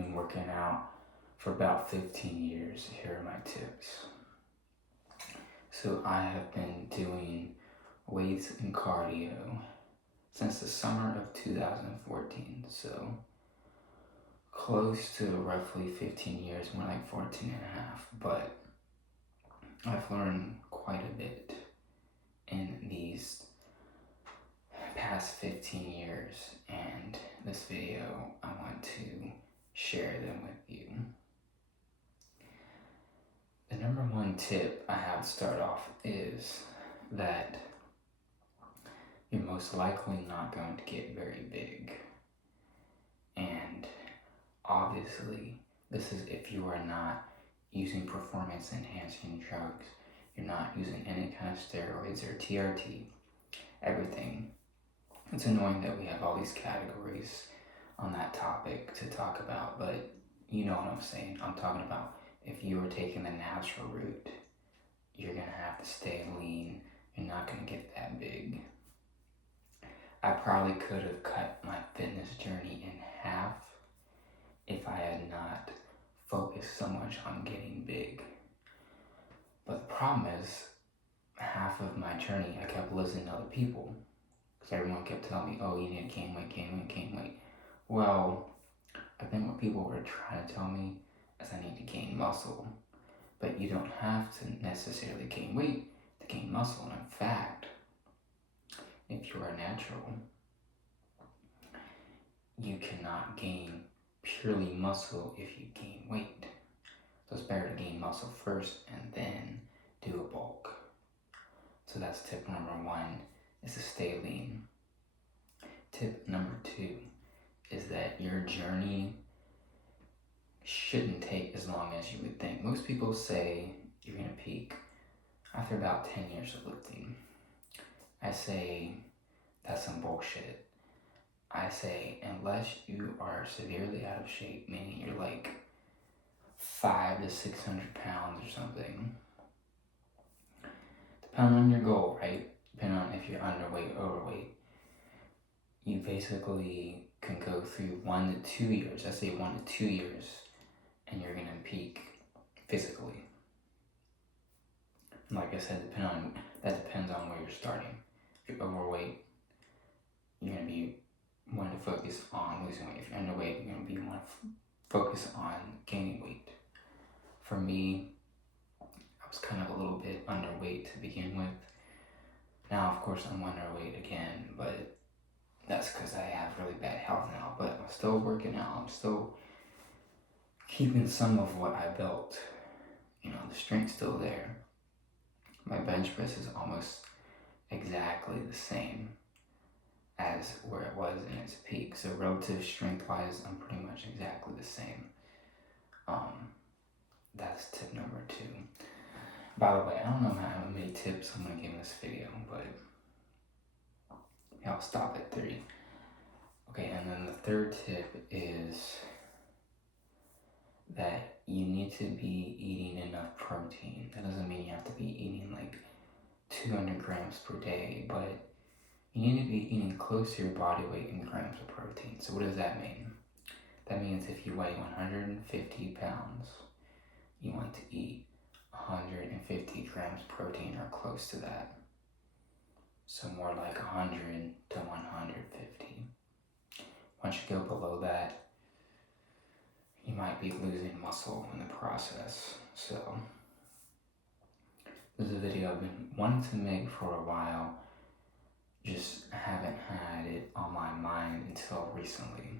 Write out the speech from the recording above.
been working out for about 15 years. Here are my tips. So I have been doing weights and cardio since the summer of 2014. So close to roughly 15 years, more like 14 and a half. But I've learned quite a bit in these past 15 years, and this video I want to share them with you. The number one tip I have to start off is that you're most likely not going to get very big. And obviously, this is if you are not using performance enhancing drugs, you're not using any kind of steroids or TRT, everything. It's annoying that we have all these categories on that topic to talk about, but you know what I'm saying. I'm talking about if you are taking the natural route, you're gonna have to stay lean. You're not gonna get that big. I probably could have cut my fitness journey in half if I had not focused so much on getting big. But the problem is, half of my journey, I kept listening to other people. Because everyone kept telling me, oh, you need to gain weight, gain weight, gain weight. Well, I think what people were trying to tell me is I need to gain muscle. But you don't have to necessarily gain weight to gain muscle. And in fact, if you are natural, you cannot gain purely muscle if you gain weight. So it's better to gain muscle first and then do a bulk. So that's tip number one, is to stay lean. Tip number two is that your journey shouldn't take as long as you would think. Most people say you're gonna peak after about 10 years of lifting. I say that's some bullshit. I say unless you are severely out of shape, meaning you're like 500 to 600 pounds or something, depending on your goal, right? Depending on if you're underweight or overweight, you basically can go through 1 to 2 years, let's say 1 to 2 years, and you're gonna peak physically. Like I said, that depends on where you're starting. If you're overweight, you're gonna be wanting to focus on losing weight. If you're underweight, you're gonna be wanting to focus on gaining weight. For me, I was kind of a little bit underweight to begin with. Now, of course, I'm underweight again, but that's because I have really bad health now. But I'm still working out. I'm still keeping some of what I built. You know, the strength's still there. My bench press is almost exactly the same as where it was in its peak. So relative strength-wise, I'm pretty much exactly the same. That's tip number two. By the way, I don't know how many tips I'm gonna give in this video, but I'll stop at 3. Okay, and then the third tip is that you need to be eating enough protein. That doesn't mean you have to be eating like 200 grams per day, but you need to be eating close to your body weight in grams of protein. So what does that mean? That means if you weigh 150 pounds, you want to eat 150 grams protein or close to that. So more like 100 to 150. Once you go below that, you might be losing muscle in the process. So this is a video I've been wanting to make for a while, just haven't had it on my mind until recently.